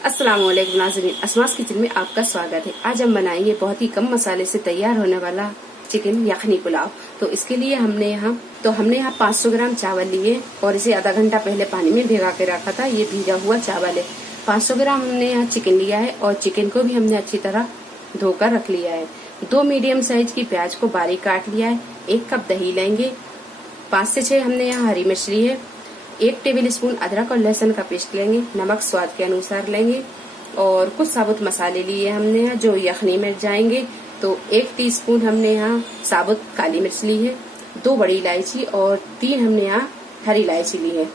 अस्सलाम वालेकुम नाज़रीन, अस्मास किचन में आपका स्वागत है। आज हम बनाएंगे बहुत ही कम मसाले से तैयार होने वाला चिकन यखनी पुलाव। तो इसके लिए हमने यहाँ 500 ग्राम चावल लिए और इसे आधा घंटा पहले पानी में भिगा के रखा था। ये भीगा हुआ चावल है। 500 ग्राम हमने यहाँ चिकन लिया है और चिकन को भी हमने अच्छी तरह धोकर रख लिया है। 2 मीडियम साइज की प्याज को बारीक काट लिया है। 1 कप दही लेंगे। 5 से 6 हमने यहाँ हरी मिर्च ली है। 1 टेबल स्पून अदरक और लहसुन का पेस्ट लेंगे। नमक स्वाद के अनुसार लेंगे और कुछ साबुत मसाले लिए हमने यहाँ जो यखनी में जाएंगे। तो 1 टीस्पून हमने यहाँ साबुत काली मिर्च ली है, 2 बड़ी इलायची और 3 हमने यहाँ हरी इलायची ली है।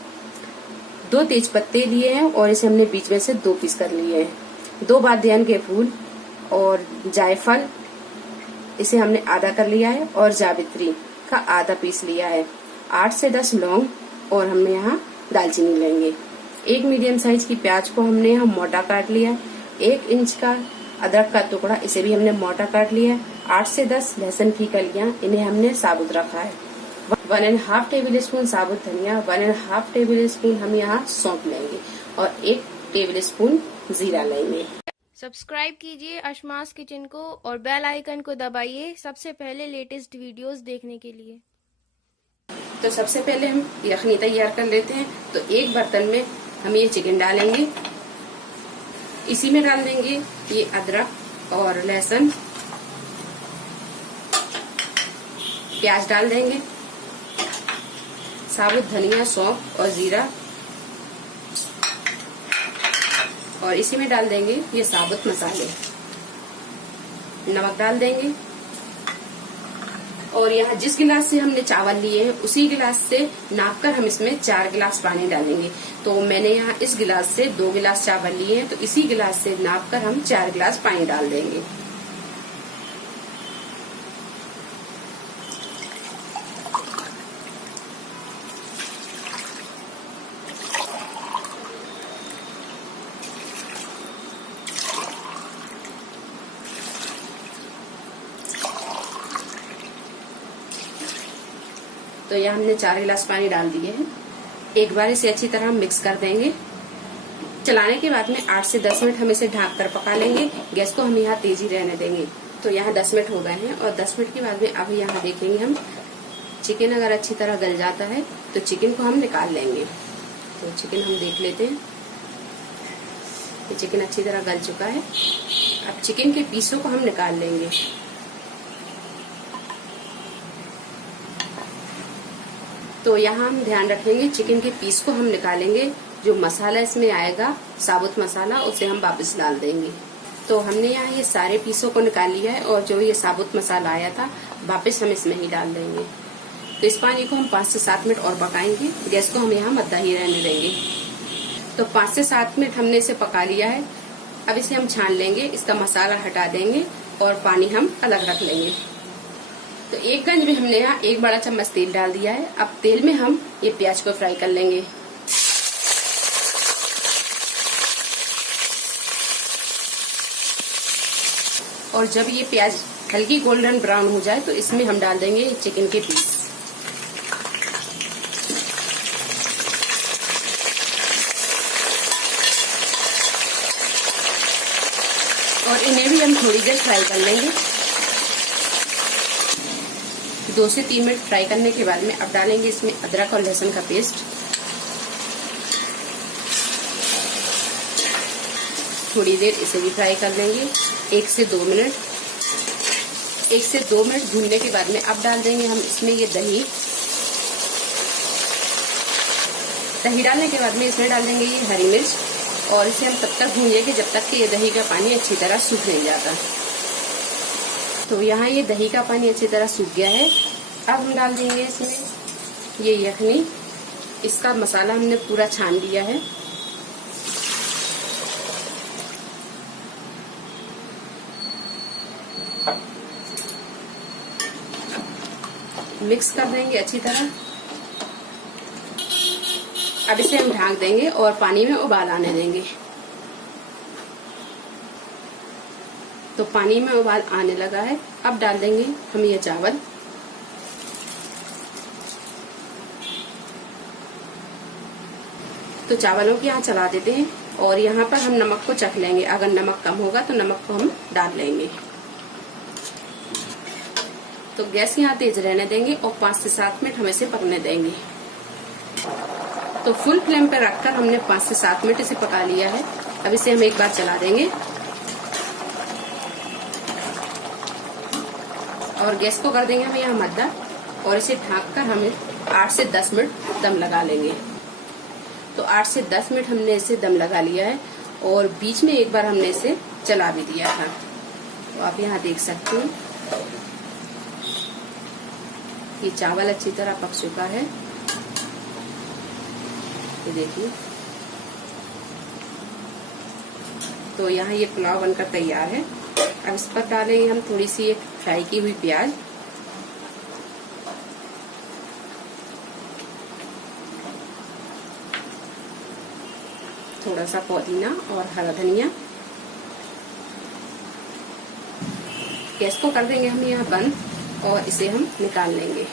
2 तेज पत्ते लिए हैं और इसे हमने बीच में से 2 पीस कर लिए हैं। 2 बादियान के फूल और जायफल इसे हमने आधा कर लिया है और जावित्री का आधा पीस लिया है। 8 से 10 लौंग और हमने यहाँ दालचीनी लेंगे। 1 मीडियम साइज की प्याज को हमने यहाँ मोटा काट लिया। 1 इंच का अदरक का टुकड़ा, इसे भी हमने मोटा काट लिया। 8 से 10 लहसुन की कलियां, इन्हें हमने साबुत रखा है। 1.5 टेबल स्पून साबुत धनिया, 1.5 टेबल स्पून हम यहाँ सौंफ लेंगे और 1 टेबल स्पून जीरा लेंगे। सब्सक्राइब कीजिए अशमास किचन को और बेल आइकन को दबाइए सबसे पहले लेटेस्ट वीडियोस देखने के लिए। तो सबसे पहले हम यखनी तैयार कर लेते हैं। तो एक बर्तन में हम ये चिकन डालेंगे। इसी में डाल देंगे ये अदरक और लहसुन, प्याज डाल देंगे, साबुत धनिया, सौंफ और जीरा और इसी में डाल देंगे ये साबुत मसाले। नमक डाल देंगे और यहाँ जिस गिलास से हमने चावल लिए हैं उसी गिलास से नापकर हम इसमें 4 गिलास पानी डालेंगे। तो मैंने यहाँ इस गिलास से 2 गिलास चावल लिए हैं, तो इसी गिलास से नापकर हम 4 गिलास पानी डाल देंगे। तो यहाँ हमने 4 गिलास पानी डाल दिए हैं। एक बार इसे अच्छी तरह मिक्स कर देंगे। चलाने के बाद में 8 से 10 मिनट हम इसे ढक कर पका लेंगे। गैस को हम यहाँ तेजी रहने देंगे। तो यहाँ 10 मिनट हो गए हैं और 10 मिनट के बाद में अभी यहाँ देखेंगे हम चिकन अगर अच्छी तरह गल जाता है तो चिकन को हम निकाल लेंगे। तो चिकन हम देख लेते हैं। तो चिकन अच्छी तरह गल चुका है। अब चिकन के पीसों को हम निकाल लेंगे। तो यहाँ हम ध्यान रखेंगे चिकन के पीस को हम निकालेंगे। जो मसाला इसमें आएगा साबुत मसाला, उसे हम वापस डाल देंगे। तो हमने यहाँ ये सारे पीसों को निकाल लिया है और जो ये साबुत मसाला आया था वापस हम इसमें ही डाल देंगे। तो इस पानी को हम 5 से 7 मिनट और पकाएंगे। गैस को हम यहाँ मद्दा ही रहने देंगे। तो 5 से 7 मिनट हमने इसे पका लिया है। अब इसे हम छान लेंगे, इसका मसाला हटा देंगे और पानी हम अलग रख लेंगे। तो 1 गंज में हमने यहाँ 1 बड़ा चम्मच तेल डाल दिया है। अब तेल में हम ये प्याज को फ्राई कर लेंगे। और जब ये प्याज हल्की गोल्डन ब्राउन हो जाए तो इसमें हम डाल देंगे चिकन के पीस। और इन्हें भी हम थोड़ी देर फ्राई कर लेंगे। 2 से 3 मिनट फ्राई करने के बाद में अब डालेंगे इसमें अदरक और लहसुन का पेस्ट। थोड़ी देर इसे भी फ्राई कर लेंगे। 1 से 2 मिनट। 1 से 2 मिनट भूनने के बाद में अब डाल देंगे हम इसमें ये दही। दही डालने के बाद में इसमें डाल देंगे ये हरी मिर्च और इसे हम तब तक भूनेंगे जब तक कि ये दही का पानी अच्छी तरह सूख नहीं जाता। तो यहाँ ये दही का पानी अच्छी तरह सूख गया है। अब हम डाल देंगे इसमें ये यखनी। इसका मसाला हमने पूरा छान लिया है। मिक्स कर देंगे अच्छी तरह। अब इसे हम ढक देंगे और पानी में उबाल आने देंगे। तो पानी में उबाल आने लगा है। अब डाल देंगे हम ये चावल। तो चावलों की यहाँ चला देते हैं। और यहाँ पर हम नमक को चख लेंगे, अगर नमक कम होगा तो नमक को हम डाल लेंगे। तो गैस यहाँ तेज रहने देंगे और 5 से 7 मिनट हम इसे पकने देंगे। तो फुल फ्लेम पर रखकर हमने 5 से 7 मिनट इसे पका लिया है। अब इसे हम एक बार चला देंगे और गैस को कर देंगे हम यहाँ मद्दा और इसे ढककर हमें 8 से 10 मिनट दम लगा लेंगे। तो 8 से 10 मिनट हमने इसे दम लगा लिया है और बीच में एक बार हमने इसे चला भी दिया था। तो आप यहाँ देख सकते हैं कि चावल अच्छी तरह पक चुका है। ये देखिए, तो यहाँ ये पुलाव बनकर तैयार है। अब इस पर डालेंगे हम थोड़ी सी एक फ्राई की हुई प्याज, थोड़ा सा पुदीना और हरा धनिया। गैस को कर देंगे हम यहाँ बंद और इसे हम निकाल लेंगे।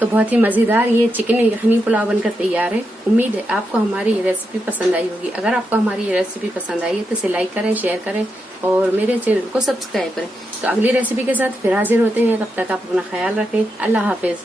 तो बहुत ही मजेदार ये चिकन यखनी पुलाव बनकर तैयार है। उम्मीद है आपको हमारी ये रेसिपी पसंद आई होगी। अगर आपको हमारी ये रेसिपी पसंद आई है तो इसे लाइक करें, शेयर करें और मेरे चैनल को सब्सक्राइब करें। तो अगली रेसिपी के साथ फिर हाजिर होते हैं। तब तक आप अपना ख्याल रखें। अल्लाह हाफिज।